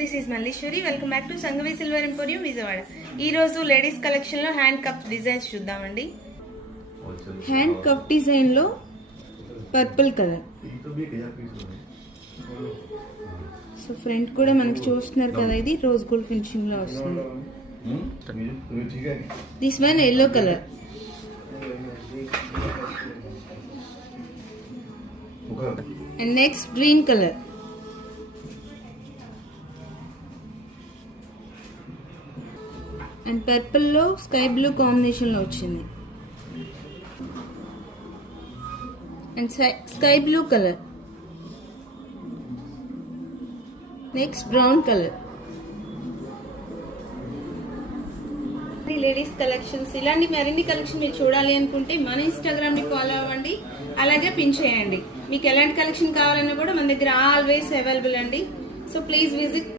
This is Malleeswari. Welcome back to Sangavi silver emporium Vijayawada. ఈ రోజు ladies collection లో హ్యాండ్ కప్ డిజైన్స్ చూద్దామండి. హ్యాండ్ కప్ డిజైన్ లో పర్పుల్ కలర్. సో ఫ్రంట్ కూడా మనకి చూస్తున్నారు కదా, ఇది రోజ్ గోల్డ్ ఫినిషింగ్ లో వస్తుంది. This one yellow colour. And next green colour. And purple లో స్కై బ్లూ కాంబినేషన్ లో వచ్చింది. And sky blue colour. Next brown colour. Ladies collections ఇలాంటి మరిన్ని కలెక్షన్ మీరు చూడాలి అనుకుంటే మన ఇన్స్టాగ్రామ్ ని ఫాలో అవ్వండి, అలాగే పిన్ చేయండి. మీకు ఎలాంటి కలెక్షన్ కావాలన్నా కూడా మన దగ్గర ఆల్వేస్ అవైలబుల్ అండి. So please visit.